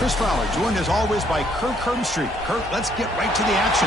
Chris Fowler, joined as always by Kirk Herbstreit. Kirk, let's get right to the action.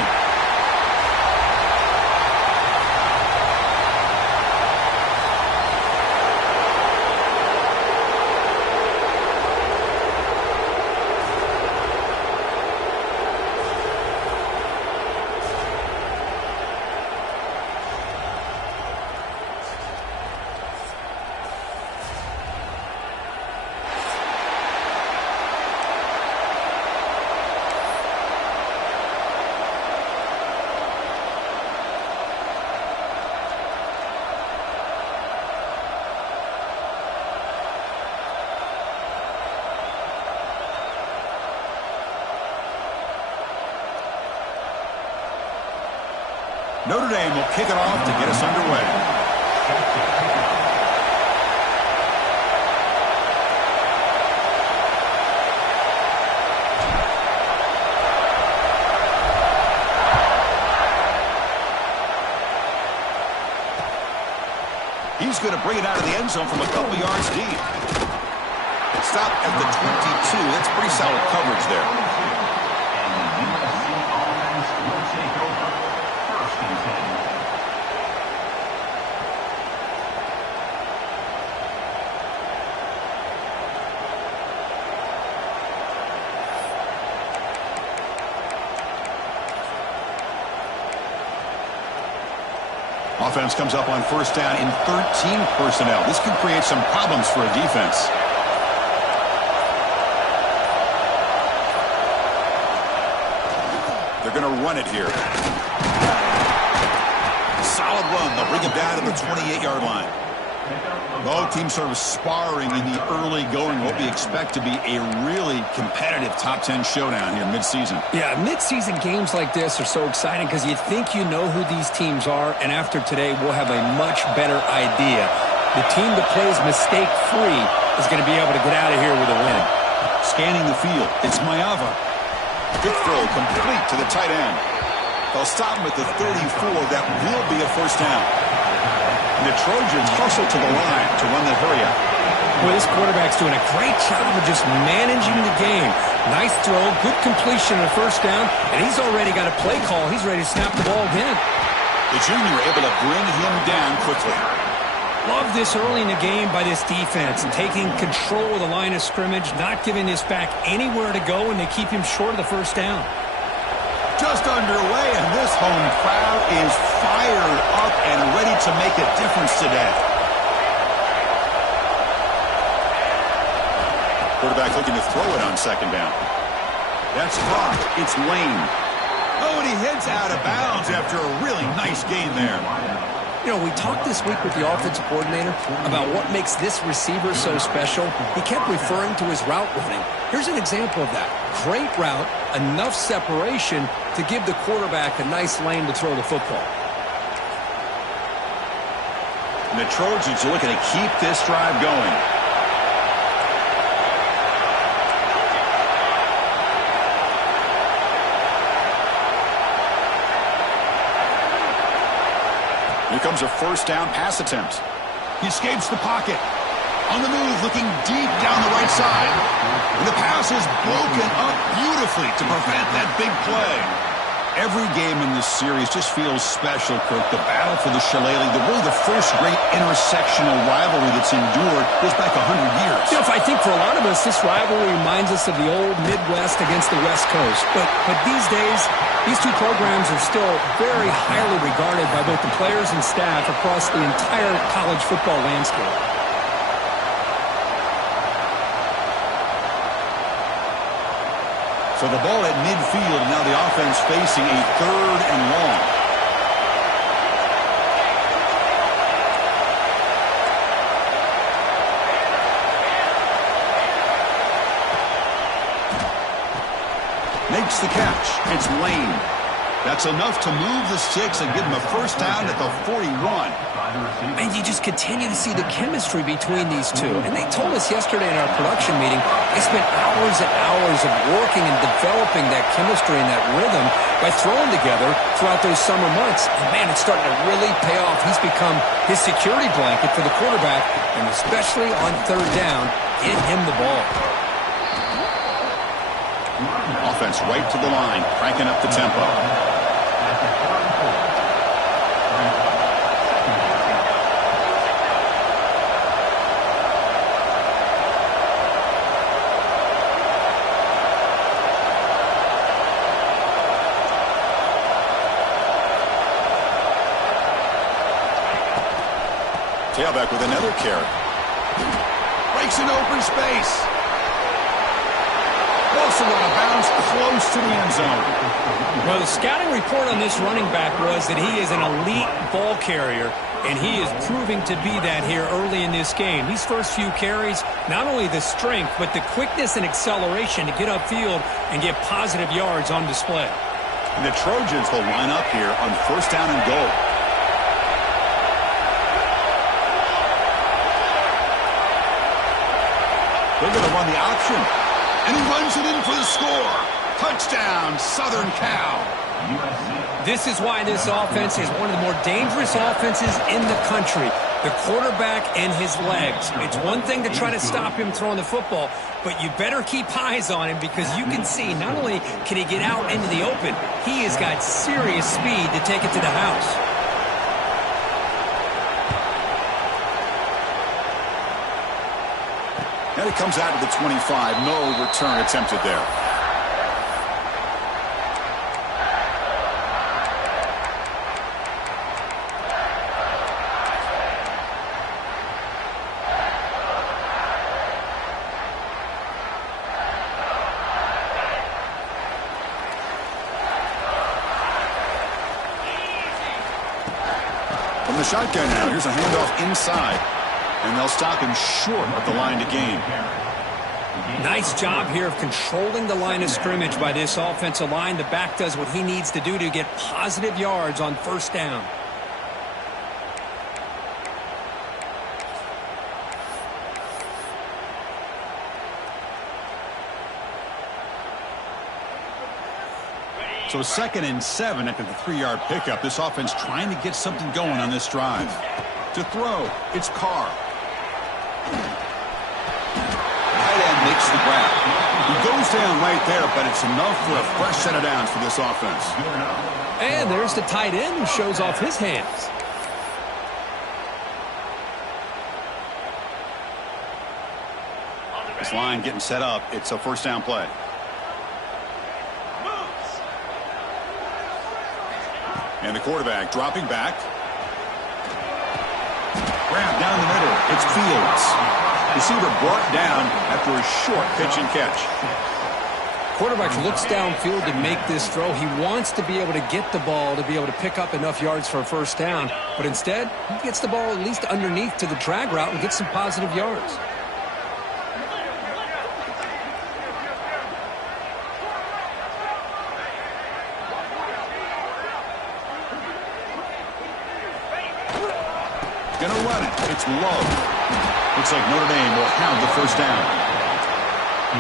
Notre Dame will kick it off to get us underway. He's going to bring it out of the end zone from a couple yards deep. Stop at the 22. That's pretty solid coverage there. Offense comes up on first down in 13 personnel. This could create some problems for a defense. They're going to run it here. Solid run. They'll bring it down to the 28-yard line. Both teams sort of sparring in the early going. What we expect to be a really competitive top 10 showdown here mid-season. Yeah, mid-season games like this are so exciting because you think you know who these teams are, and after today we'll have a much better idea. The team that plays mistake-free is going to be able to get out of here with a win. Scanning the field, it's Maeva. Quick throw complete to the tight end. They'll stop him at the 34. That will be a first down. And the Trojans hustle to the line to run the hurry-up. Well, this quarterback's doing a great job of just managing the game. Nice throw, good completion on first down, and he's already got a play call. He's ready to snap the ball again. The junior able to bring him down quickly. Love this early in the game by this defense and taking control of the line of scrimmage, not giving this back anywhere to go, and they keep him short of the first down. Just underway, and this home crowd is fired up and ready to make a difference today. Quarterback looking to throw it on second down. That's blocked. It's Lane. Oh, and he heads out of bounds after a really nice gain there. You know, we talked this week with the offensive coordinator about what makes this receiver so special. He kept referring to his route running. Here's an example of that. Great route, enough separation to give the quarterback a nice lane to throw the football. And the Trojans are looking to keep this drive going. Here comes a first down pass attempt. He escapes the pocket. On the move, looking deep down the right side. And the pass is broken up beautifully to prevent that big play. Every game in this series just feels special, Kirk. The battle for the Shillelagh, really the first great intersectional rivalry that's endured goes back 100 years. You know, I think for a lot of us, this rivalry reminds us of the old Midwest against the West Coast. But these days, these two programs are still very highly regarded by both the players and staff across the entire college football landscape. So the ball at midfield, now the offense facing a third and long. Makes the catch. It's Lane. That's enough to move the sticks and give him a first down at the 41. And you just continue to see the chemistry between these two. And they told us yesterday in our production meeting, they spent hours and hours of working and developing that chemistry and that rhythm by throwing together throughout those summer months. And, man, it's starting to really pay off. He's become his security blanket for the quarterback, and especially on third down, get him the ball. Offense right to the line, cranking up the tempo. Tailback with another carry. Breaks an open space. Also out of bounds, close to the end zone. Well, the scouting report on this running back was that he is an elite ball carrier, and he is proving to be that here early in this game. These first few carries, not only the strength, but the quickness and acceleration to get upfield and get positive yards on display. And the Trojans will line up here on first down and goal. They're going to run the option. And he runs it in for the score. Touchdown, Southern Cal. This is why this offense is one of the more dangerous offenses in the country. The quarterback and his legs. It's one thing to try to stop him throwing the football, but you better keep eyes on him because you can see not only can he get out into the open, he has got serious speed to take it to the house. And it comes out to the 25. No return attempted there. From the shotgun now, here's a handoff inside. And they'll stop him short of the line to gain. Nice job here of controlling the line of scrimmage by this offensive line. The back does what he needs to do to get positive yards on first down. So 2nd and 7 after the 3-yard pickup. This offense trying to get something going on this drive. To throw, it's Carr. Tight end makes the grab. He goes down right there, but it's enough for a fresh set of downs for this offense. And there's the tight end who shows off his hands. This line getting set up. It's a first down play. And the quarterback dropping back. Grab down the middle. It's Fields. Receiver brought down after a short pitch and catch. Quarterback looks downfield to make this throw. He wants to be able to get the ball to be able to pick up enough yards for a first down. But instead, he gets the ball at least underneath to the drag route and gets some positive yards. Gonna run it. It's low. Looks like Notre Dame will have the first down.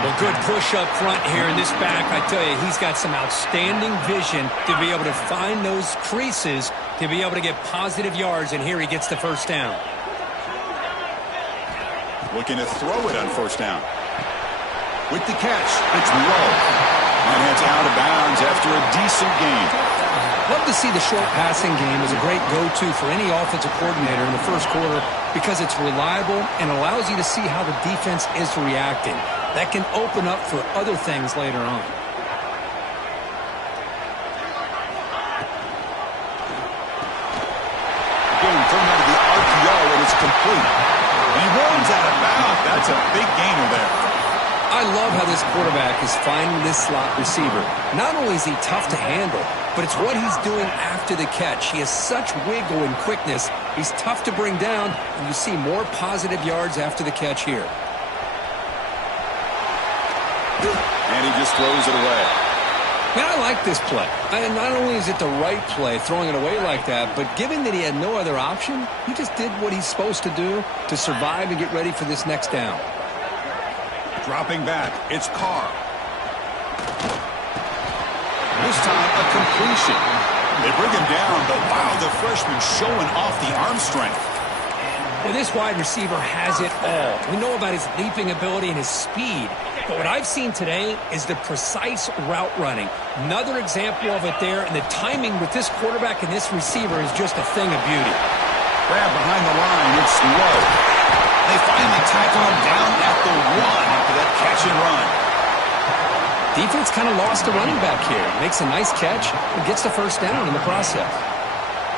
Well, good push up front here in this back. I tell you, he's got some outstanding vision to be able to find those creases to be able to get positive yards, and here he gets the first down. Looking to throw it on first down. With the catch, it's low. And it's out of bounds after a decent gain. Love to see the short passing game as a great go-to for any offensive coordinator in the first quarter because it's reliable and allows you to see how the defense is reacting. That can open up for other things later on. Again, thrown out of the RPO, and it's complete. And he runs out of bounds. That's a big gainer there. I love how this quarterback is finding this slot receiver. Not only is he tough to handle, but it's what he's doing after the catch. He has such wiggle and quickness. He's tough to bring down, and you see more positive yards after the catch here. And he just throws it away. Man, I like this play. And not only is it the right play, throwing it away like that, but given that he had no other option, he just did what he's supposed to do to survive and get ready for this next down. Dropping back, it's Carr. This time, a completion. They bring him down, but wow, the freshman showing off the arm strength. Well, this wide receiver has it all. We know about his leaping ability and his speed. But what I've seen today is the precise route running. Another example of it there, and the timing with this quarterback and this receiver is just a thing of beauty. Grab behind the line. It's low. They finally tackle him down at the 1 after that catch and run. Defense kind of lost the running back here. Makes a nice catch and gets the first down in the process.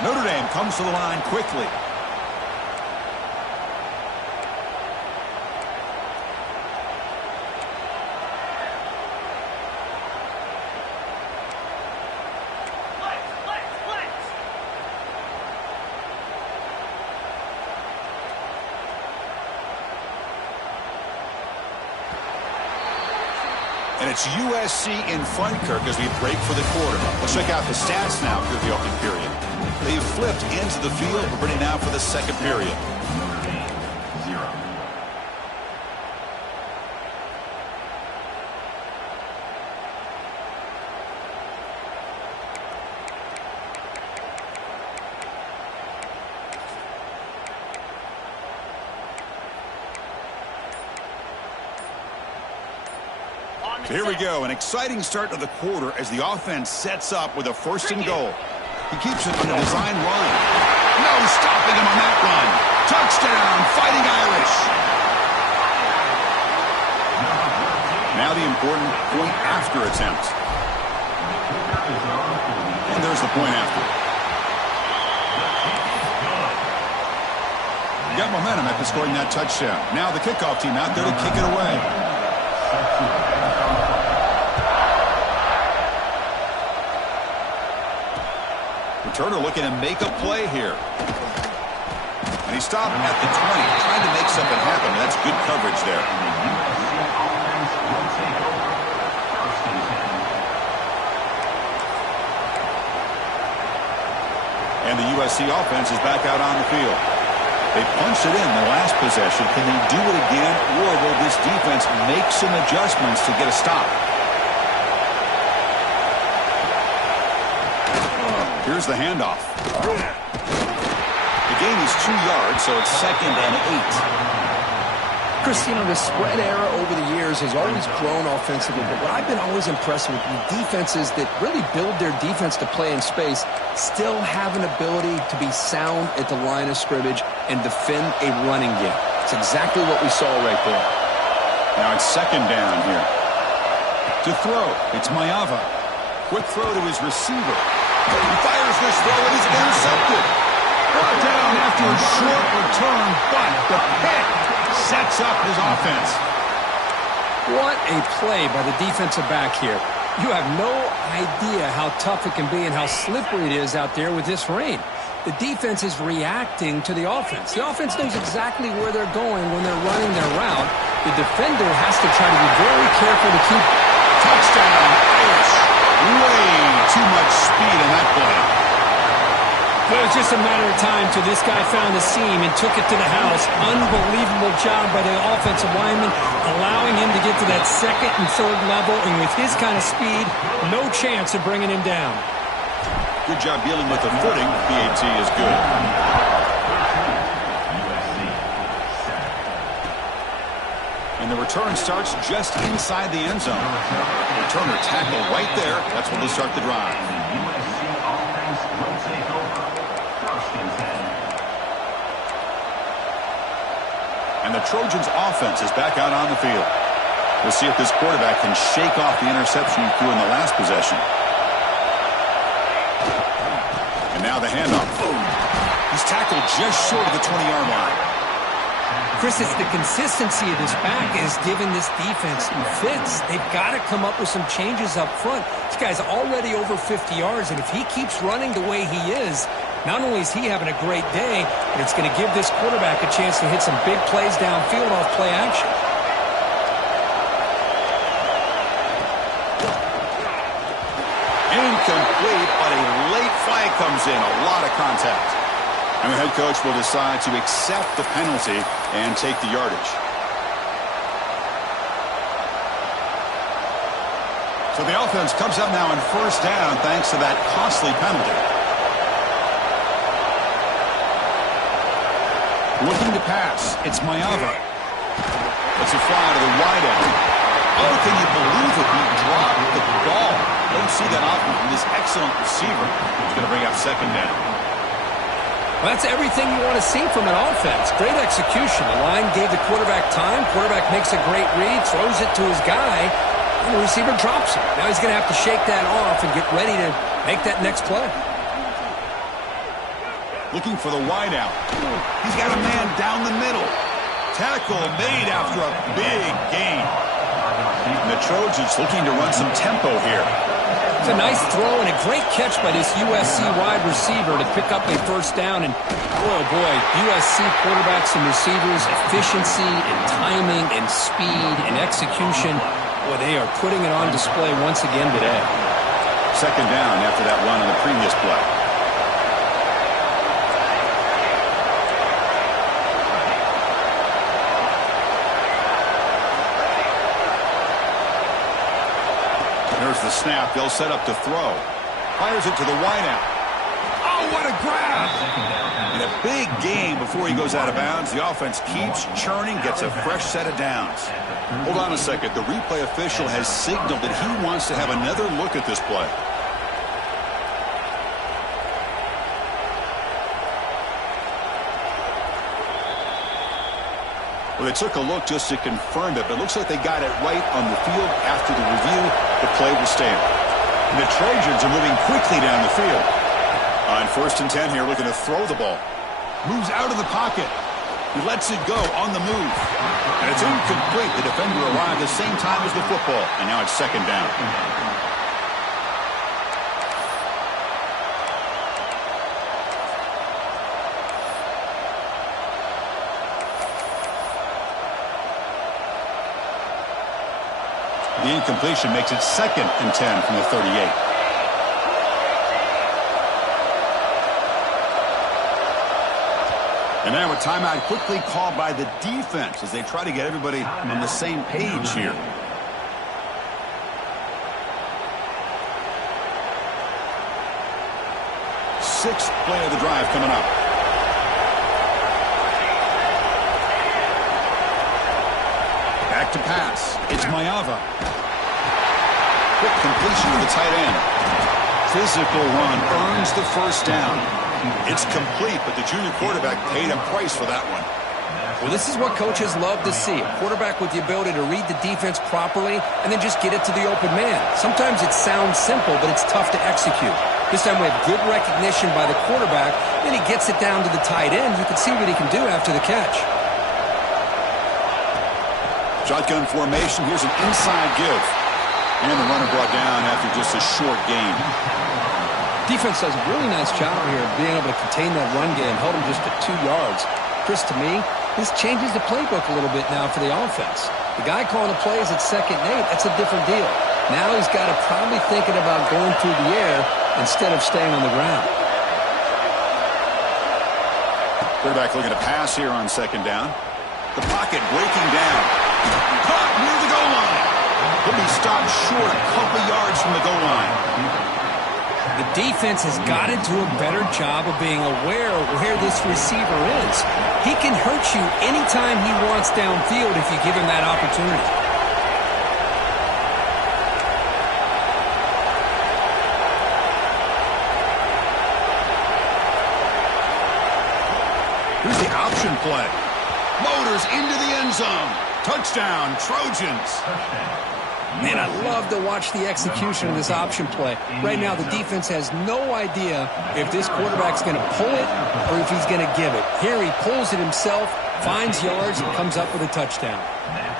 Notre Dame comes to the line quickly. And it's USC in front, Kirk, as we break for the quarter. Let's check out the stats now through the opening period. They've flipped into the field. We're ready now for the second period. So here we go, an exciting start to the quarter as the offense sets up with a 1st and goal. He keeps it on a design run. No stopping him on that run. Touchdown, Fighting Irish. Now the important point after attempt. And there's the point after. You got momentum after scoring that touchdown. Now the kickoff team out there to kick it away. Turner looking to make a play here. And he stopped at the 20, trying to make something happen. That's good coverage there. And the USC offense is back out on the field. They punched it in the last possession. Can they do it again, or will this defense make some adjustments to get a stop? Here's the handoff. The gain is 2 yards, so it's 2nd and 8. Chris, the spread era over the years has always grown offensively, but what I've been always impressed with defenses that really build their defense to play in space still have an ability to be sound at the line of scrimmage and defend a running game. It's exactly what we saw right there. Now it's 2nd down here. To throw, it's Mayava. Quick throw to his receiver. He fires this throw and is intercepted. Brought down after a short return, but the pick sets up his offense. What a play by the defensive back here. You have no idea how tough it can be and how slippery it is out there with this rain. The defense is reacting to the offense. The offense knows exactly where they're going when they're running their route. The defender has to try to be very careful to keep. Touchdown, Irish. Way too much speed in that play. Well, it was just a matter of time till this guy found the seam and took it to the house. Unbelievable job by the offensive lineman, allowing him to get to that 2nd and 3rd level, and with his kind of speed, no chance of bringing him down. Good job dealing with the footing. PAT is good. And the return starts just inside the end zone. Returner tackle right there. That's when they start the drive. And the Trojans' offense is back out on the field. We'll see if this quarterback can shake off the interception he threw in the last possession. And now the handoff. He's tackled just short of the 20-yard line. Chris, it's the consistency of this back is giving this defense some fits. They've got to come up with some changes up front. This guy's already over 50 yards, and if he keeps running the way he is, not only is he having a great day, but it's going to give this quarterback a chance to hit some big plays downfield off play action. Incomplete, but a late flag comes in. A lot of contact. And the head coach will decide to accept the penalty and take the yardage. So the offense comes up now in 1st down thanks to that costly penalty. Looking to pass. It's Mayava. It's a fly to the wide end. Oh, can you believe it? He dropped the ball. Don't see that often from this excellent receiver. He's going to bring up second down. Well, that's everything you want to see from an offense. Great execution. The line gave the quarterback time. Quarterback makes a great read, throws it to his guy, and the receiver drops it. Now he's going to have to shake that off and get ready to make that next play. Looking for the wideout. He's got a man down the middle. Tackle made after a big gain. And the Trojans looking to run some tempo here. It's a nice throw and a great catch by this USC wide receiver to pick up a first down. And, oh boy, USC quarterbacks and receivers, efficiency and timing and speed and execution. Boy, they are putting it on display once again today. Second down after that run on the previous play. There's the snap. They'll set up to throw. Fires it to the wideout. Oh, what a grab! And a big gain before he goes out of bounds. The offense keeps churning, gets a fresh set of downs. Hold on a second. The replay official has signaled that he wants to have another look at this play. Well, they took a look just to confirm it, but it looks like they got it right on the field. After the review, the play will stand. And the Trojans are moving quickly down the field. On 1st and 10 here, looking to throw the ball. Moves out of the pocket. He lets it go on the move. And it's incomplete. The defender arrived the same time as the football. And now it's second down. The incompletion makes it 2nd and 10 from the 38. And now a timeout quickly called by the defense as they try to get everybody on the same page here. Sixth play of the drive coming up. Back to pass. It's Mayava. Quick completion to the tight end. Physical run earns the first down. It's complete, but the junior quarterback paid a price for that one. Well, this is what coaches love to see. A quarterback with the ability to read the defense properly and then just get it to the open man. Sometimes it sounds simple, but it's tough to execute. This time we have good recognition by the quarterback. Then he gets it down to the tight end. You can see what he can do after the catch. Shotgun formation. Here's an inside give. And the runner brought down after just a short gain. Defense does a really nice job here of being able to contain that run game, held him just at 2 yards. Chris, to me, this changes the playbook a little bit now for the offense. The guy calling the plays at 2nd and 8, that's a different deal. Now he's got to probably thinking about going through the air instead of staying on the ground. Quarterback looking to pass here on 2nd down. The pocket breaking down. Caught near the goal line. He'll be stopped short a couple yards from the goal line. The defense has got to do a better job of being aware of where this receiver is. He can hurt you anytime he wants downfield if you give him that opportunity. Here's the option play. Motors into the end zone. Touchdown, Trojans. Man, I love to watch the execution of this option play. Right now, the defense has no idea if this quarterback's going to pull it or if he's going to give it. Here he pulls it himself, finds yards, and comes up with a touchdown.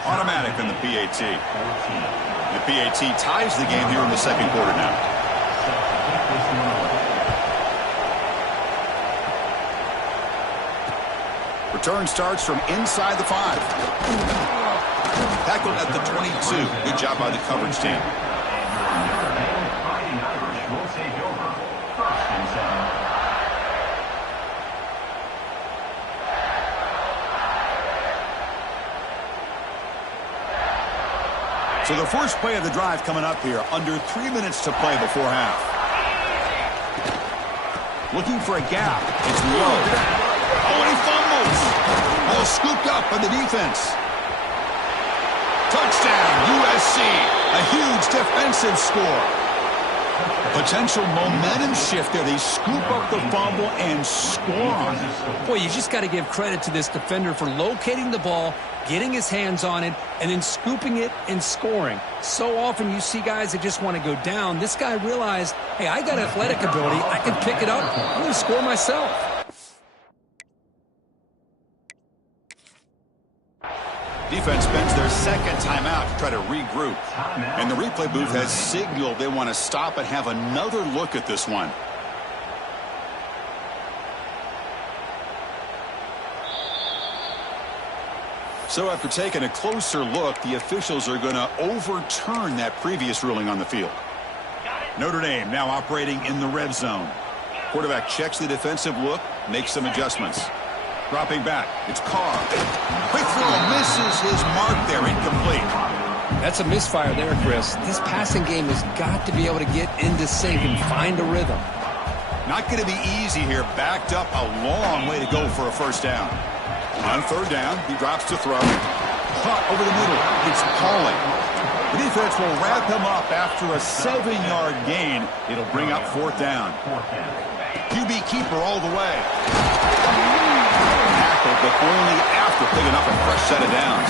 Automatic in the PAT. The PAT ties the game here in the 2nd quarter now. Return starts from inside the 5. Tackled at the 22. Good job by the coverage team. So the first play of the drive coming up here. Under 3 minutes to play before half. Looking for a gap. It's low. Oh, and he fumbles. Ball scooped up by the defense. Touchdown, USC, a huge defensive score. Potential momentum shift there. They scoop up the fumble and score on it. Boy, you just got to give credit to this defender for locating the ball, getting his hands on it, and then scooping it and scoring. So often you see guys that just want to go down. This guy realized, hey, I got athletic ability. I can pick it up. I'm going to score myself. Defense spends their second timeout to try to regroup. And the replay booth has signaled they want to stop and have another look at this one. So after taking a closer look, the officials are going to overturn that previous ruling on the field. Notre Dame now operating in the red zone. Quarterback checks the defensive look, makes some adjustments. Dropping back, it's Carr. Quick throw, misses his mark there, incomplete. That's a misfire there, Chris. This passing game has got to be able to get into sync and find a rhythm. Not going to be easy here, backed up a long way to go for a first down. On third down, he drops to throw. Caught over the middle, it's Pauling. The defense will wrap him up after a 7-yard gain. It'll bring up fourth down. QB keeper all the way. Tackled, but only after picking up a fresh set of downs.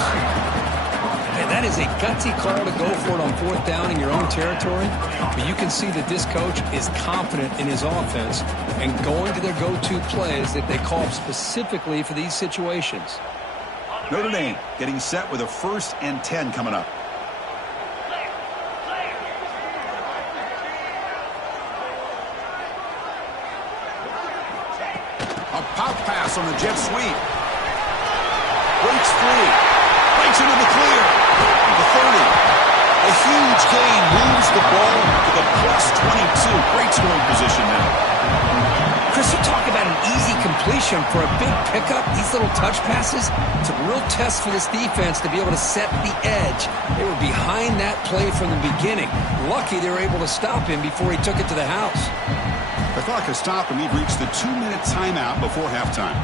And that is a gutsy call to go for it on fourth down in your own territory. But you can see that this coach is confident in his offense and going to their go-to plays that they call specifically for these situations. Notre Dame getting set with a 1st and 10 coming up. Pop pass on the jet sweep. Breaks free. Breaks into the clear. The 30. A huge gain moves the ball to the +22. Great scoring position now. Chris, you talk about an easy completion for a big pickup. These little touch passes, it's a real test for this defense to be able to set the edge. They were behind that play from the beginning. Lucky they were able to stop him before he took it to the house. The clock has stopped and we've reached the 2-minute timeout before halftime.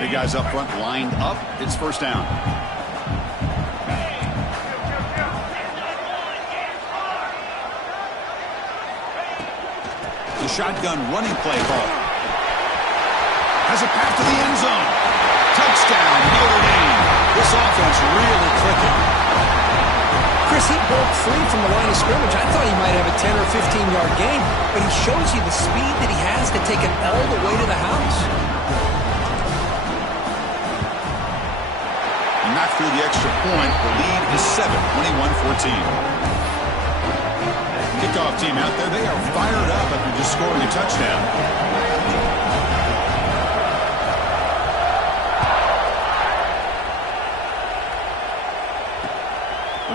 Big guys up front lined up. It's first down. The shotgun running play call. Has a path to the end zone. Touchdown, Notre Dame. This offense really clicking. Chris, he broke free from the line of scrimmage. I thought he might have a 10 or 15-yard gain, but he shows you the speed that he has to take it all the way to the house. And not through the extra point. The lead is 7, 21-14. Kickoff team out there. They are fired up after just scoring a touchdown.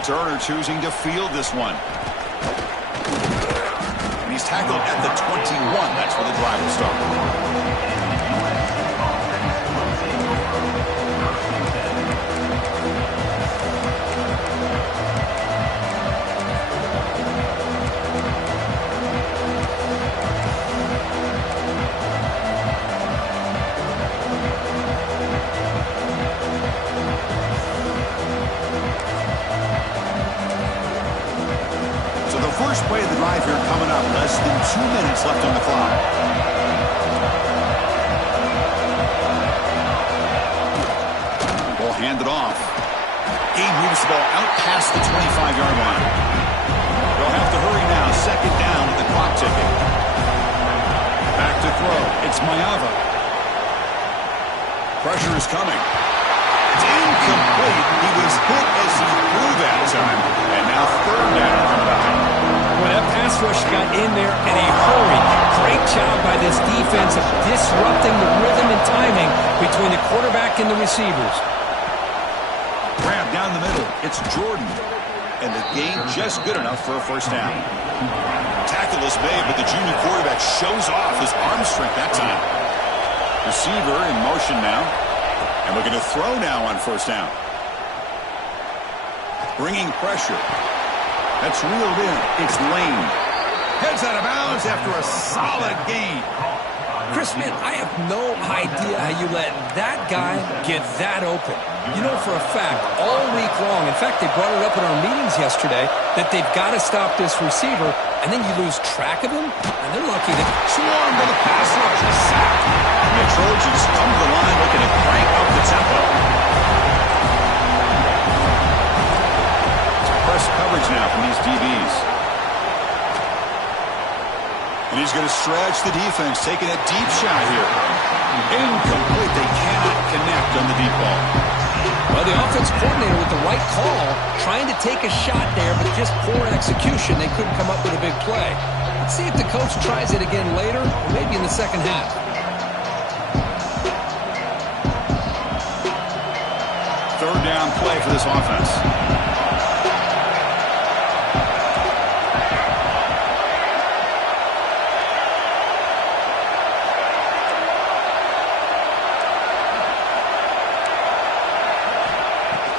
Turner choosing to field this one. And he's tackled at the 21. That's where the drive will start. First play of the drive here coming up. Less than 2 minutes left on the clock. Ball handed off. Gabe moves the ball out past the 25-yard line. They'll have to hurry now. Second down with the clock ticking. Back to throw. It's Mayava. Pressure is coming. It's incomplete. He was hit as he threw that time. And now third down. Well, that pass rush got in there in a hurry. Great job by this defense of disrupting the rhythm and timing between the quarterback and the receivers. Grab down the middle. It's Jordan. And the gain just good enough for a first down. Tackle is made, but the junior quarterback shows off his arm strength that time. Receiver in motion now. And we're going to throw now on first down. Bringing pressure. That's reeled in. It's Lane. Heads out of bounds after a solid gain. Chris, man, I have no idea how you let that guy get that open. You know for a fact, all week long, in fact, they brought it up in our meetings yesterday, that they've got to stop this receiver, and then you lose track of him, and they're lucky that... Swarmed by the pass rush, a sack. And the Trojans come to the line looking to crank up the tempo. Press coverage now from these DBs. And he's going to stretch the defense, taking a deep shot here. Incomplete. They cannot connect on the deep ball. Well, the offense coordinator with the right call, trying to take a shot there, but just poor execution. They couldn't come up with a big play. Let's see if the coach tries it again later, or maybe in the second half. Third down play for this offense.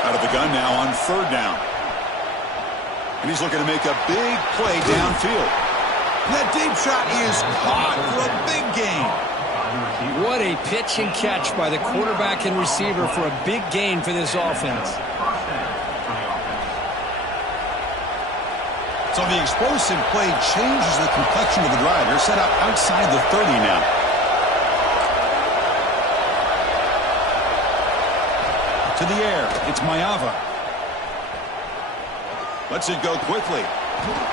Out of the gun now on third down. And he's looking to make a big play downfield. That deep shot is caught for a big gain. What a pitch and catch by the quarterback and receiver for a big gain for this offense. So the explosive play changes the complexion of the drive. They're set up outside the 30 now. To the air, it's Mayava. Lets it go quickly.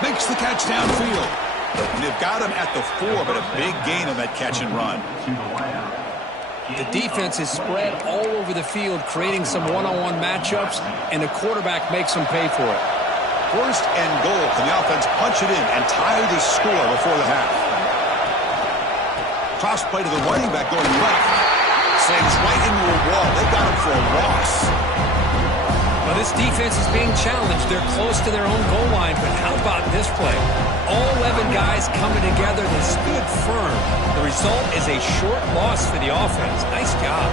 Makes the catch downfield. And they've got him at the 4, but a big gain on that catch and run. The defense is spread all over the field, creating some one-on-one matchups, and the quarterback makes them pay for it. First and goal. Can the offense punch it in and tie the score before the half? Toss play to the running back going left. Slams right into a wall. They got him for a loss. Well, this defense is being challenged. They're close to their own goal line, but how about this play? All 11 guys coming together. They stood firm. The result is a short loss for the offense. Nice job.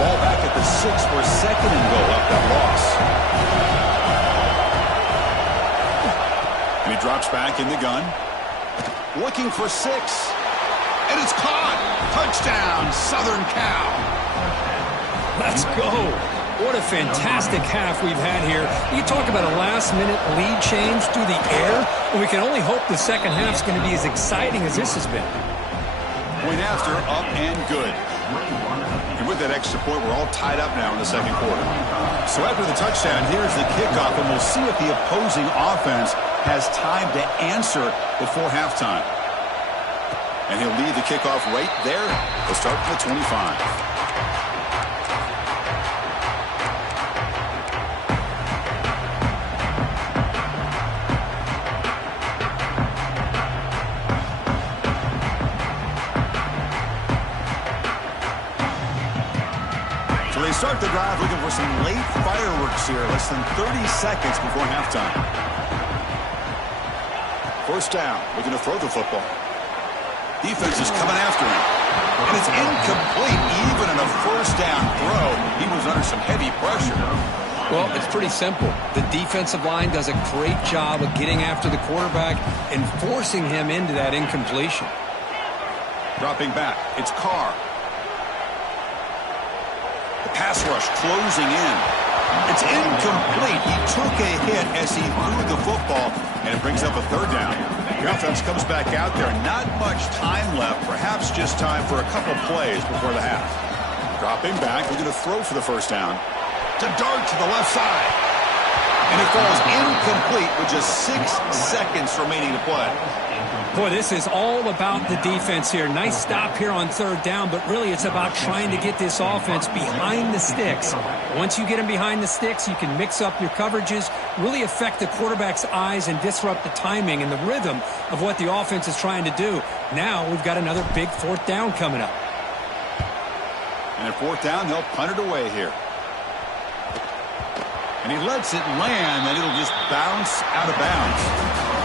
Ball back at the 6 for second and goal up that loss. And he drops back in the gun. Looking for 6. And it's caught. Touchdown, Southern Cal. Let's go. What a fantastic half we've had here. You talk about a last-minute lead change through the air, and we can only hope the second half's going to be as exciting as this has been. Point after, up and good. And with that extra point, we're all tied up now in the second quarter. So after the touchdown, here's the kickoff, and we'll see if the opposing offense has time to answer before halftime. And he'll lead the kickoff right there. He'll start from the 25. They start the drive looking for some late fireworks here, less than 30 seconds before halftime. First down, looking to throw the football. Defense is coming after him. And it's incomplete. Even in a first down throw, he was under some heavy pressure. Well, it's pretty simple. The defensive line does a great job of getting after the quarterback and forcing him into that incompletion. Dropping back, it's Carr. Pass rush closing in. It's incomplete. He took a hit as he threw the football, and it brings up a third down. The offense comes back out there. Not much time left. Perhaps just time for a couple plays before the half. Dropping back. We're going to throw for the first down. To dart to the left side. And it falls incomplete with just 6 seconds remaining to play. Boy, this is all about the defense here. Nice stop here on third down, but really it's about trying to get this offense behind the sticks. Once you get them behind the sticks, you can mix up your coverages, really affect the quarterback's eyes and disrupt the timing and the rhythm of what the offense is trying to do. Now we've got another big fourth down coming up. And at fourth down, they'll punt it away here. And he lets it land, and it'll just bounce out of bounds.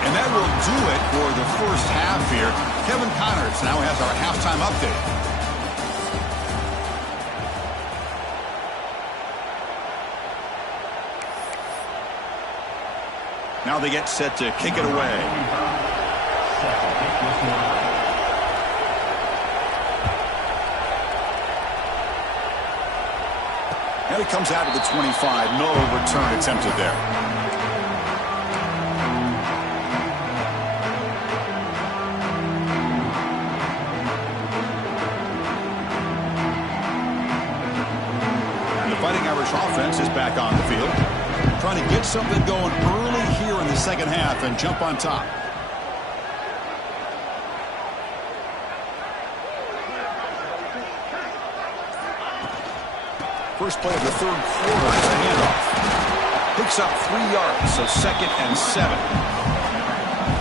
And that will do it for the first half here. Kevin Connors now has our halftime update. Now they get set to kick it away. And it comes out of the 25. No return attempted there. And the Fighting Irish offense is back on the field, trying to get something going early here in the second half and jump on top. First play of the third quarter is a handoff. Picks up 3 yards, so 2nd and 7.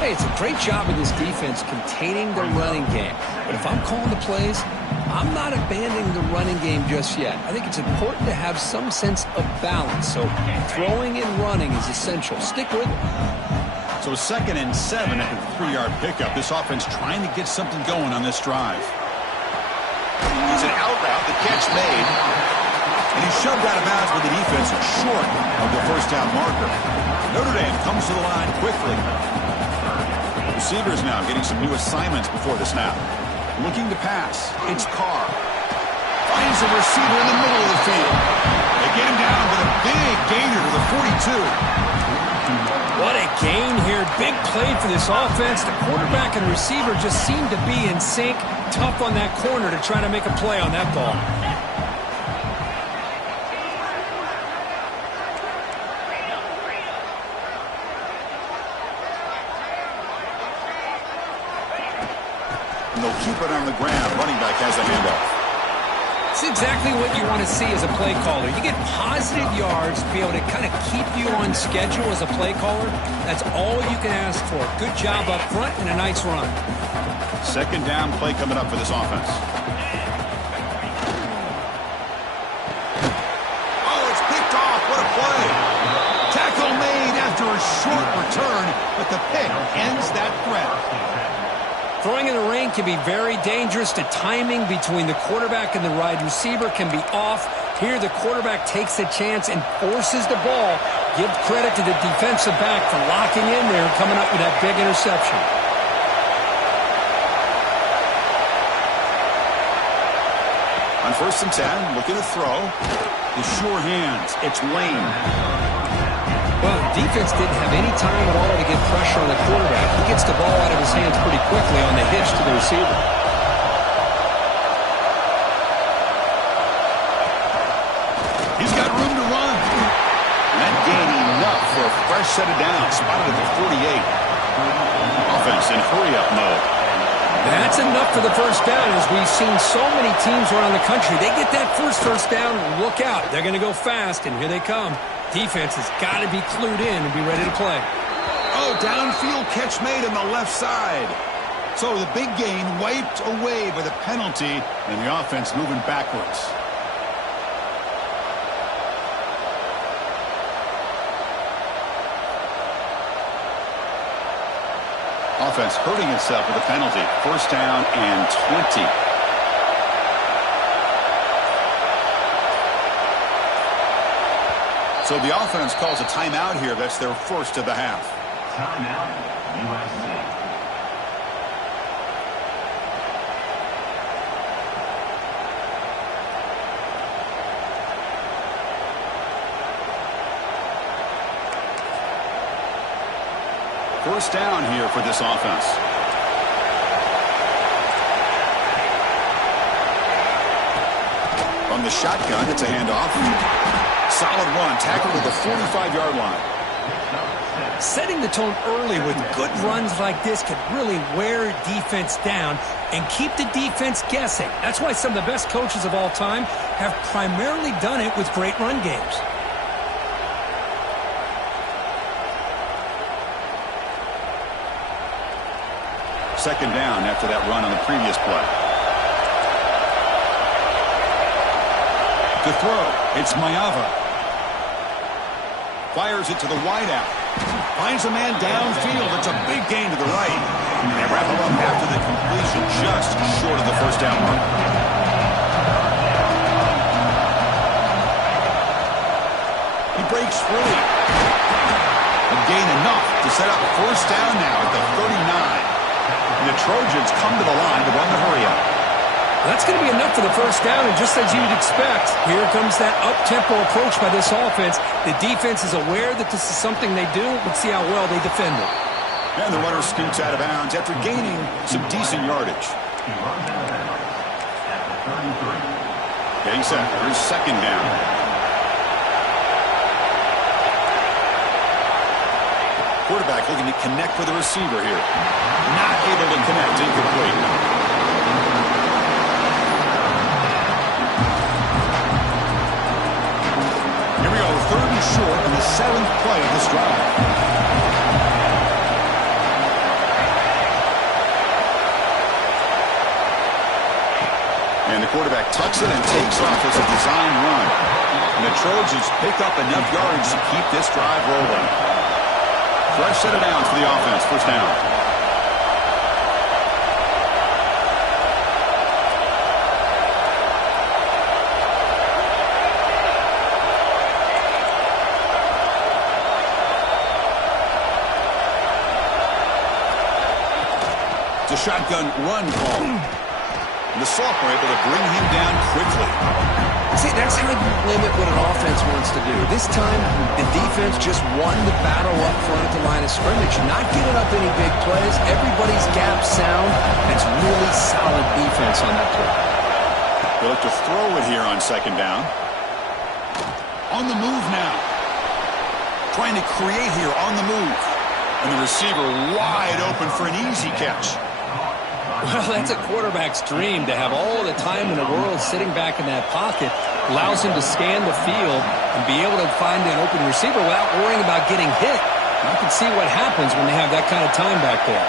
Hey, it's a great job of this defense containing the running game. But if I'm calling the plays, I'm not abandoning the running game just yet. I think it's important to have some sense of balance. So throwing and running is essential. Stick with it. So 2nd and 7 after the 3-yard pickup. This offense trying to get something going on this drive. He's an out route. The catch made. And he shoved out of bounds with the defense short of the first down marker. Notre Dame comes to the line quickly. Receivers now getting some new assignments before the snap. Looking to pass. It's Carr. Finds a receiver in the middle of the field. They get him down with a big gainer to the 42. What a gain here. Big play for this offense. The quarterback and receiver just seem to be in sync. Tough on that corner to try to make a play on that ball. And they'll keep it on the ground. Running back has the handoff. It's exactly what you want to see as a play caller. You get positive yards to be able to kind of keep you on schedule as a play caller. That's all you can ask for. Good job up front and a nice run. 2nd down play coming up for this offense. Oh, it's picked off. What a play. Tackle made after a short return, but the pick ends that threat. Throwing in the rain can be very dangerous. The timing between the quarterback and the wide receiver can be off. Here, the quarterback takes a chance and forces the ball. Give credit to the defensive back for locking in there and coming up with that big interception. On 1st and 10, looking to throw. The sure hands. It's Lane. Well, the defense didn't have any time at all to get pressure on the quarterback. He gets the ball out of his hands pretty quickly on the hitch to the receiver. He's got room to run. That gain enough for a fresh set of downs. Spotted at the 48. Offense in hurry-up mode. That's enough for the first down. As we've seen so many teams around the country, they get that first down, look out. They're going to go fast, and here they come. Defense has got to be clued in and be ready to play. Oh, downfield catch made on the left side. So the big gain wiped away by the penalty, and the offense moving backwards. Offense hurting itself with a penalty. 1st down and 20. So the offense calls a timeout here. That's their first of the half. Timeout, USC. First down here for this offense. From the shotgun, it's a handoff. Solid run, tackle to the 45-yard line. Setting the tone early with good runs like this can really wear defense down and keep the defense guessing. That's why some of the best coaches of all time have primarily done it with great run games. Second down after that run on the previous play. To throw, it's Mayava. Fires it to the wideout. Finds a man downfield. It's a big gain to the right. And they wrap him up after the completion, just short of the first down mark. He breaks free. A gain enough to set up first down now at the 39. And the Trojans come to the line to run the hurry-up. That's going to be enough for the first down, and just as you'd expect, here comes that up-tempo approach by this offense. The defense is aware that this is something they do. Let's see how well they defend it. And the runner scoots out of bounds after gaining some decent yardage. He runs out of bounds at the 33. Getting set. Here's second down. Quarterback looking to connect with the receiver here. Not able to connect. Incomplete. Here we go. Third and short in the 7th play of this drive. And the quarterback tucks it and takes off as a design run. And the Trojans pick up enough yards to keep this drive rolling. Fresh set of downs for the offense. First down. It's a shotgun run call. And the sophomore able to bring him down quickly. See, that's how you limit what an offense wants to do. This time, the defense just won the battle up front at the line of scrimmage. Not giving up any big plays. Everybody's gap sound. It's really solid defense on that play. They look to throw it here on second down. On the move now. Trying to create here on the move. And the receiver wide open for an easy catch. Well, that's a quarterback's dream to have all the time in the world sitting back in that pocket. Allows him to scan the field and be able to find an open receiver without worrying about getting hit. You can see what happens when they have that kind of time back there.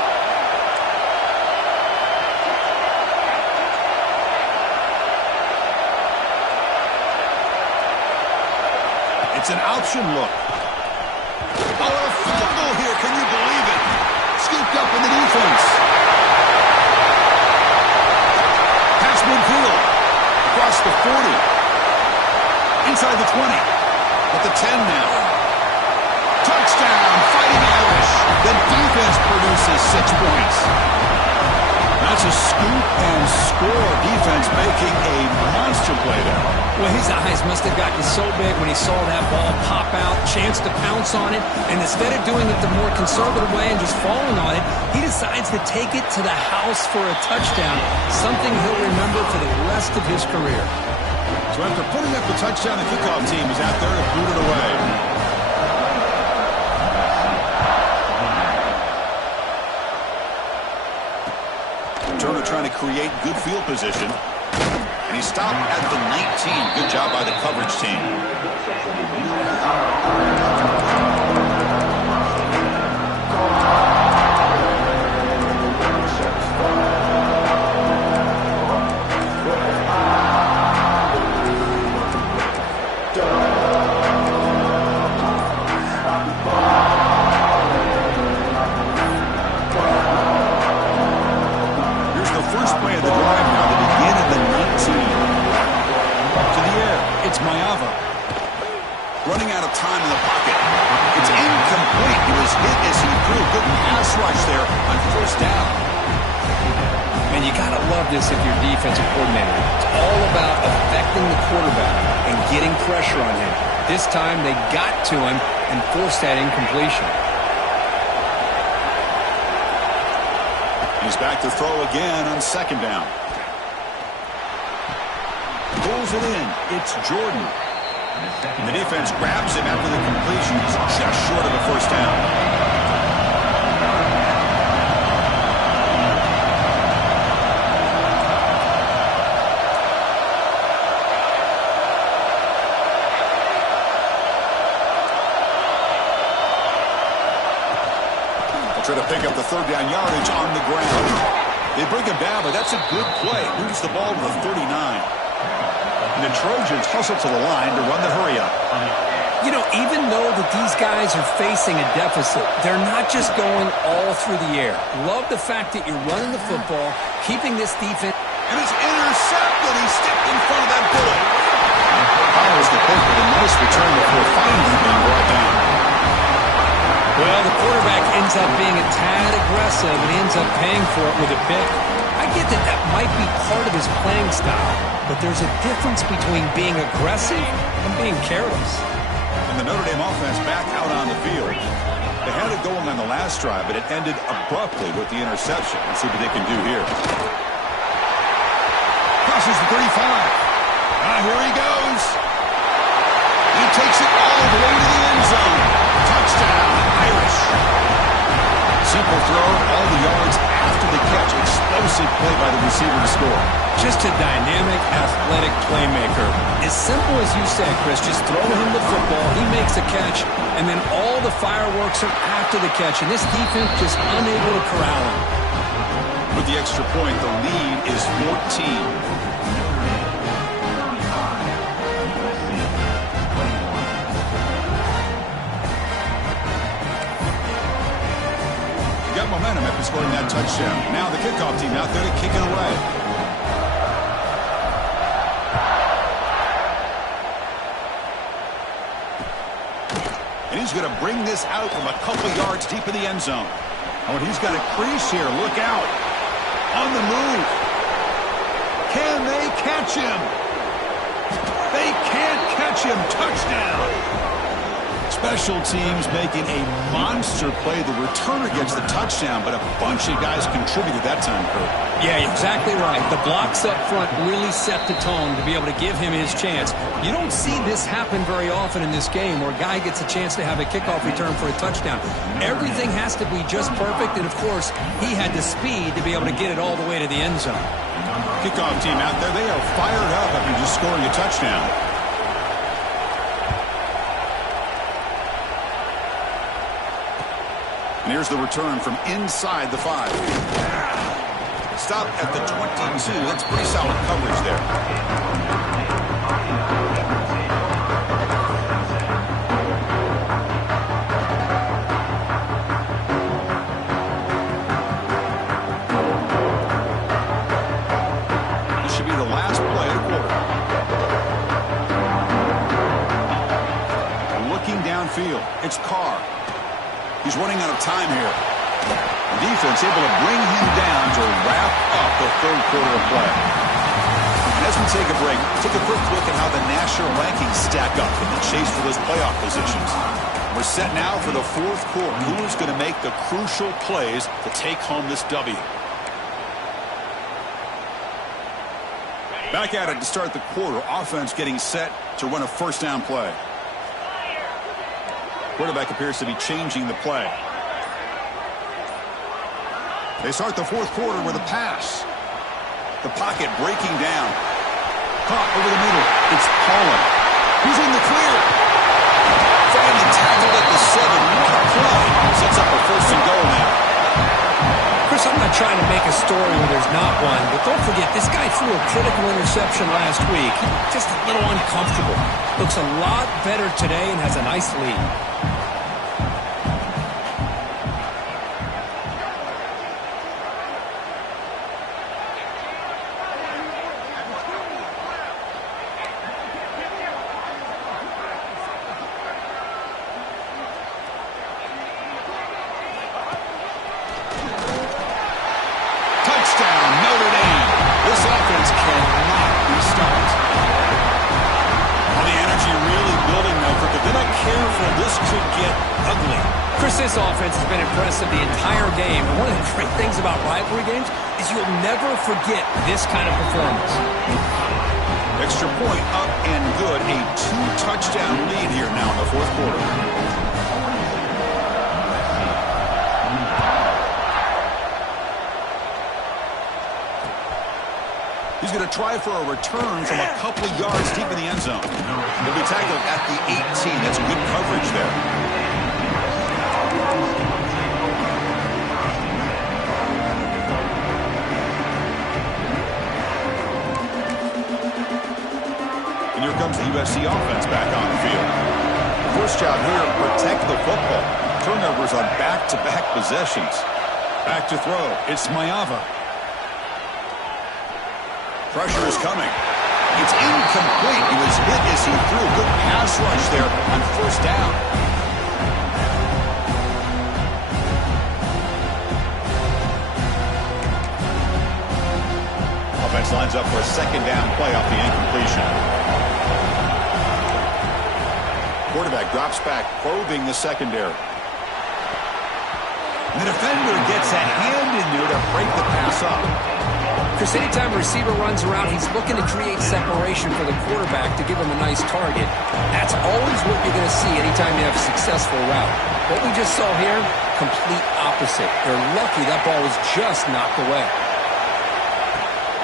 It's an option look. Oh, a fumble here. Can you believe it? Scooped up in the defense. Pass midfield. Across the 40. Inside the 20. At the 10 now. Touchdown. Fighting Irish. The defense produces 6 points. That's a scoop and score. Defense making a monster play there. Well, his eyes must have gotten so big when he saw that ball pop out, chance to pounce on it, and instead of doing it the more conservative way and just falling on it, he decides to take it to the house for a touchdown, something he'll remember for the rest of his career. So after putting up the touchdown, the kickoff team is out there to boot it away. Turner trying to create good field position. And he stopped at the 19. Good job by the coverage team. Here's the first play of the drive now to begin at the 19. To the air, it's Mayava. Running out of time in the pocket. It's incomplete. He was hit as he threw. Good pass rush there on first down. And you got to love this if you're defensive coordinator. It's all about affecting the quarterback and getting pressure on him. This time they got to him and forced that incompletion. He's back to throw again on second down. Pulls it in. It's Jordan. And the defense grabs him after the completion. He's just short of a first down. They'll try to pick up the third down yardage on the ground. They bring him down, but that's a good play. Moves the ball to the 39. And the Trojans hustle to the line to run the hurry-up. You know, even though that these guys are facing a deficit, they're not just going all through the air. Love the fact that you're running the football, keeping this defense. And it's intercepted. He stepped in front of that bullet. Follows the pick with a nice return before finally being brought down. Well, the quarterback ends up being a tad aggressive, and he ends up paying for it with a pick. I get that that might be part of his playing style, but there's a difference between being aggressive and being careless. And the Notre Dame offense back out on the field. They had it going on the last drive, but it ended abruptly with the interception. Let's see what they can do here. Crosses the 35. Here he goes. He takes it all the way to the end zone. Touchdown, Irish. Simple throw, all the yards after the catch. Explosive play by the receiver to score. Just a dynamic, athletic playmaker. As simple as you said, Chris, just throw him the football, he makes a catch, and then all the fireworks are after the catch, and this defense just unable to corral him. With the extra point, the lead is 14. Got momentum after scoring that touchdown. Now the kickoff team out there to kick it away. And he's going to bring this out from a couple yards deep in the end zone. Oh, and he's got a crease here. Look out. On the move. Can they catch him? They can't catch him. Touchdown. Special teams making a monster play. The returner gets the touchdown, but a bunch of guys contributed that time, Kurt. Yeah, exactly right. The blocks up front really set the tone to be able to give him his chance. You don't see this happen very often in this game where a guy gets a chance to have a kickoff return for a touchdown. Everything has to be just perfect, and of course, he had the speed to be able to get it all the way to the end zone. Kickoff team out there, they are fired up after just scoring a touchdown. And here's the return from inside the 5. Stop at the 22. That's pretty solid coverage there. This should be the last play of the quarter. Looking downfield, it's Carr. He's running out of time here. The defense able to bring him down to wrap up the third quarter of play. And as we take a break, take a quick look at how the national rankings stack up in the chase for those playoff positions. We're set now for the fourth quarter. Who is going to make the crucial plays to take home this W? Back at it to start the quarter. Offense getting set to run a first down play. Quarterback appears to be changing the play. They start the fourth quarter with a pass. The pocket breaking down. Caught over the middle. It's Paulin. He's in the clear. Finally tackled at the 7. What a play. Sets up a first and goal now. Chris, I'm not trying to make a story where there's not one, but don't forget, this guy threw a critical interception last week. Just a little uncomfortable. Looks a lot better today and has a nice lead. This offense has been impressive the entire game. And one of the great things about rivalry games is you'll never forget this kind of performance. Extra point up and good. A 2-touchdown lead here now in the fourth quarter. He's going to try for a return from a couple of yards deep in the end zone. He'll be tackled at the 18. That's good coverage there. And here comes the USC offense back on the field. First job here, protect the football. Turnovers on back-to-back possessions. Back to throw. It's Mayava. Pressure is coming. It's incomplete. He was hit as he threw a good pass rush there on first down. offense lines up for a second down play off the incompletion. Quarterback drops back, probing the secondary. And the defender gets a hand in there to break the pass up. Chris, anytime a receiver runs around, he's looking to create separation for the quarterback to give him a nice target. That's always what you're going to see anytime you have a successful route. What we just saw here, complete opposite. They're lucky that ball was just knocked away.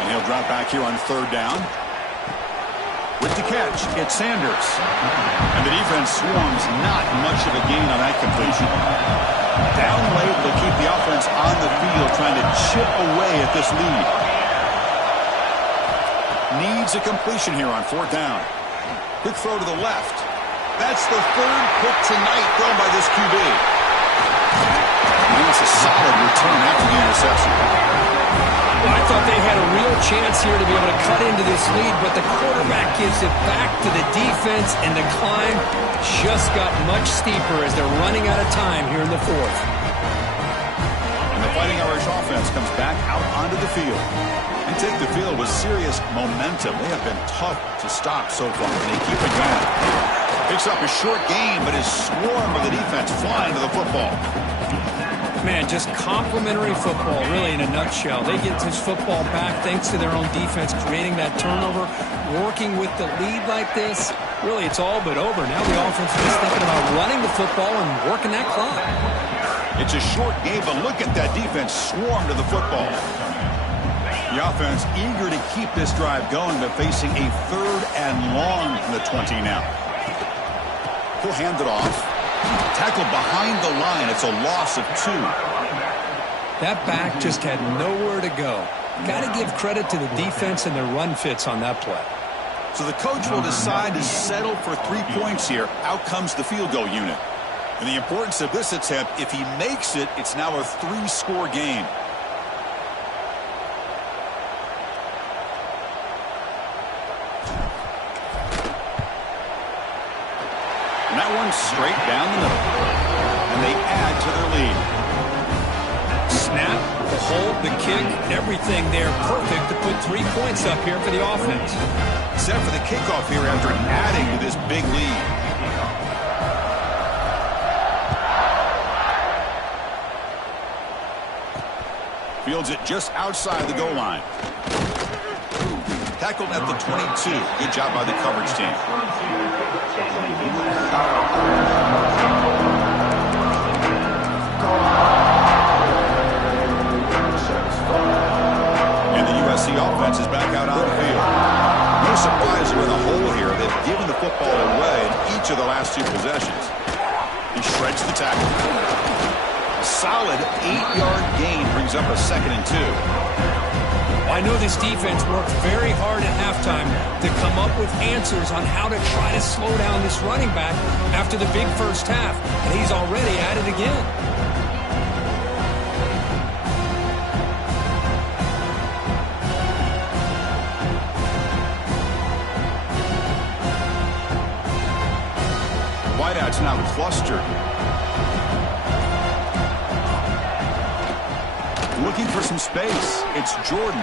And he'll drop back here on third down. With the catch, it's Sanders. And the defense swarms, not much of a gain on that completion. Down late to keep the offense on the field, trying to chip away at this lead. Needs a completion here on fourth down. Quick throw to the left. That's the third pick tonight thrown by this QB. And it's a solid return after the interception. Well, I thought they had a real chance here to be able to cut into this lead, but the quarterback gives it back to the defense, and the climb just got much steeper as they're running out of time here in the fourth. And the Fighting Irish offense comes back out onto the field. They take the field with serious momentum. They have been tough to stop so far, and they keep it going. Picks up a short gain, but is swarmed by the defense flying to the football. Man, just complimentary football, really, in a nutshell. They get this football back thanks to their own defense, creating that turnover, working with the lead like this. Really, it's all but over. Now the offense is thinking about running the football and working that clock. It's a short game, but look at that defense swarm to the football. The offense eager to keep this drive going, but facing a third and long from the 20 now. He'll hand it off. Tackled behind the line. It's a loss of 2. That back just had nowhere to go. Got to give credit to the defense and their run fits on that play. So the coach will decide to settle for 3 points here. Out comes the field goal unit. And the importance of this attempt, if he makes it, it's now a 3-score game. And that one's straight down the middle. And they add to their lead. Snap, the hold, the kick, everything there perfect to put 3 points up here for the offense. Set for the kickoff here after adding to this big lead. Fields it just outside the goal line. Tackled at the 22. Good job by the coverage team. And the USC offense is back out on the field. No surprise they're in a hole here. They've given the football away in each of the last 2 possessions. He shreds the tackle. A solid 8-yard gain brings up a 2nd and 2. I know this defense worked very hard at halftime to come up with answers on how to try to slow down this running back after the big first half, and he's already at it again. Wideout's now clustered. Looking for some space. It's Jordan.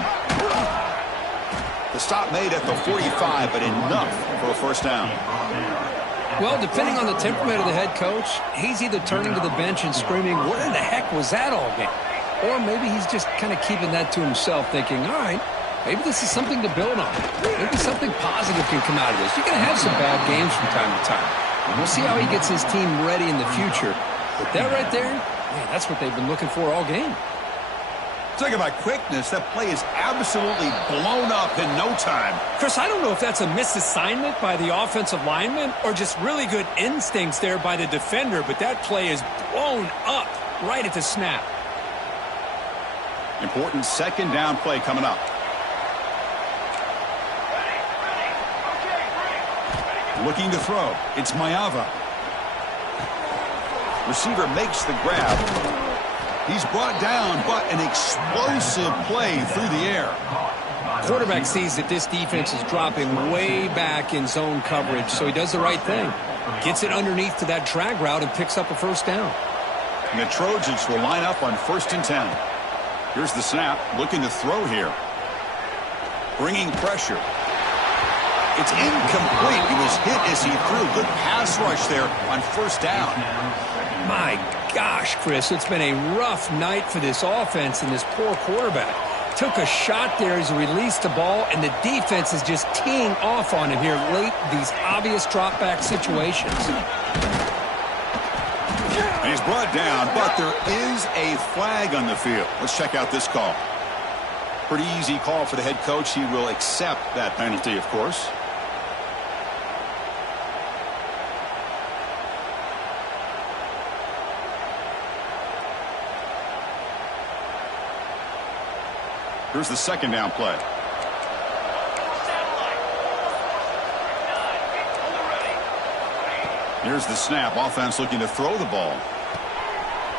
The stop made at the 45, but enough for a first down. Well, depending on the temperament of the head coach, he's either turning to the bench and screaming, "What in the heck was that all game?" Or maybe he's just kind of keeping that to himself, thinking, all right, maybe this is something to build on. Maybe something positive can come out of this. You're going to have some bad games from time to time. We'll see how he gets his team ready in the future. But that right there, man, that's what they've been looking for all game. Talking about quickness, that play is absolutely blown up in no time. Chris, I don't know if that's a misassignment by the offensive lineman or just really good instincts there by the defender, but that play is blown up right at the snap. Important second down play coming up. Looking to throw. It's Mayava. Receiver makes the grab. He's brought down, but an explosive play through the air. Quarterback sees that this defense is dropping way back in zone coverage, so he does the right thing. Gets it underneath to that drag route and picks up a first down. And the Trojans will line up on 1st and 10. Here's the snap, looking to throw here. Bringing pressure. It's incomplete. He was hit as he threw. Good pass rush there on first down. My gosh, Chris, it's been a rough night for this offense and this poor quarterback. Took a shot there as he released the ball, and the defense is just teeing off on him here late, these obvious drop-back situations. And he's brought down, but there is a flag on the field. Let's check out this call. Pretty easy call for the head coach. He will accept that penalty, of course. Here's the second down play. Here's the snap. Offense looking to throw the ball.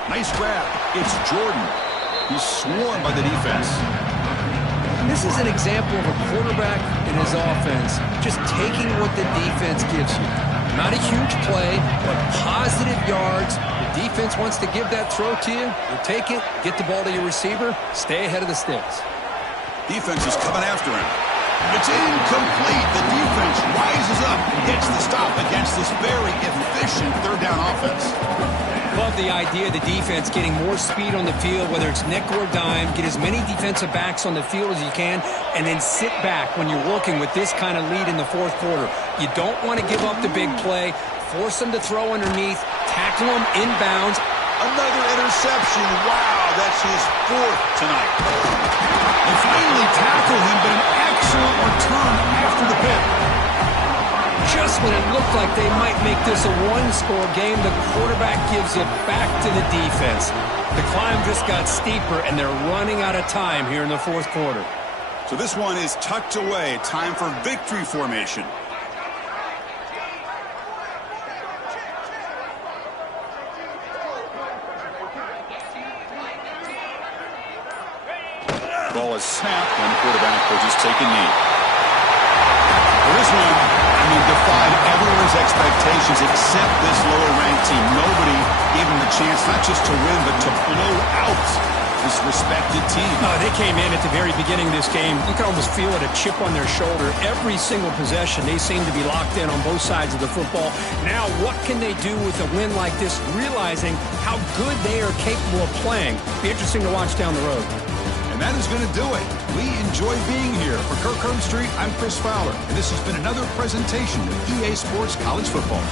Nice grab. It's Jordan. He's swarmed by the defense. This is an example of a quarterback in his offense just taking what the defense gives you. Not a huge play, but positive yards. The defense wants to give that throw to you. You take it, get the ball to your receiver, stay ahead of the sticks. Defense is coming after him. It's incomplete. The defense rises up, gets the stop against this very efficient third down offense. Love the idea of the defense getting more speed on the field, whether it's nickel or dime. Get as many defensive backs on the field as you can, and then sit back when you're working with this kind of lead in the fourth quarter. You don't want to give up the big play. Force them to throw underneath. Tackle them inbounds. Another interception. Wow, that's his fourth tonight. They finally tackled him, but an excellent return after the pick. Just when it looked like they might make this a one-score game, the quarterback gives it back to the defense. The climb just got steeper, and they're running out of time here in the fourth quarter. So this one is tucked away. Time for victory formation. Ball is snapped, and the quarterback will just take a knee. For this one, defied everyone's expectations except this lower-ranked team. Nobody gave them the chance not just to win, but to blow out this respected team. They came in at the very beginning of this game. You can almost feel it, a chip on their shoulder. Every single possession, they seem to be locked in on both sides of the football. Now, what can they do with a win like this, realizing how good they are capable of playing? Be interesting to watch down the road. And that is going to do it. We enjoy being here. For Kirk Street, I'm Chris Fowler, and this has been another presentation of EA Sports College Football.